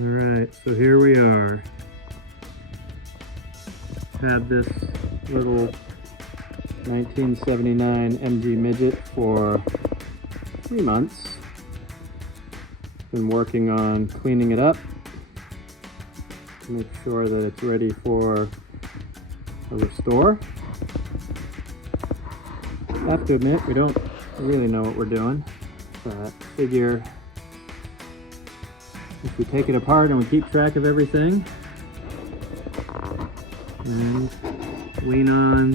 Alright, so here we are. Had this little 1979 MG Midget for 3 months. Been working on cleaning it up to make sure that it's ready for a restore. I have to admit, we don't really know what we're doing, but figure if we take it apart and we keep track of everything and lean on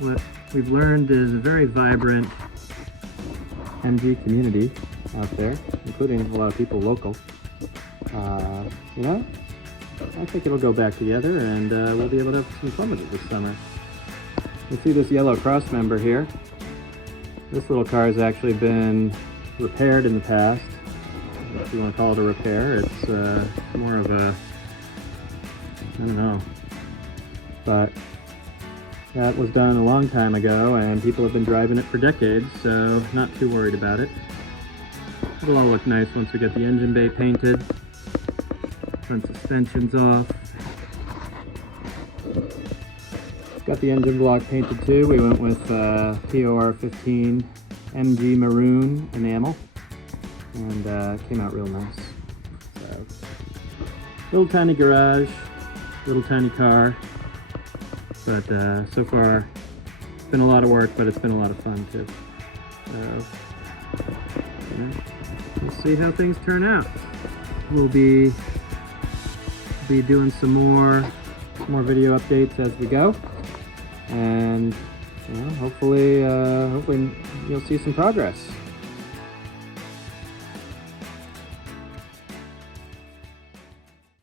what we've learned is a very vibrant MG community out there, including a lot of people local. You know, I think it'll go back together and we'll be able to have some fun with it this summer. You see this yellow cross member here. This little car has actually been repaired in the past. If you want to call it a repair, it's more of a, I don't know, but that was done a long time ago and people have been driving it for decades, so not too worried about it. It'll all look nice once we get the engine bay painted, front suspension's off. Got the engine block painted too. We went with POR 15 MG maroon enamel, and came out real nice. So, little tiny garage, little tiny car, but so far it's been a lot of work, but it's been a lot of fun too. So, you know, we'll see how things turn out. We'll be doing some more video updates as we go, and you know, hopefully you'll see some progress.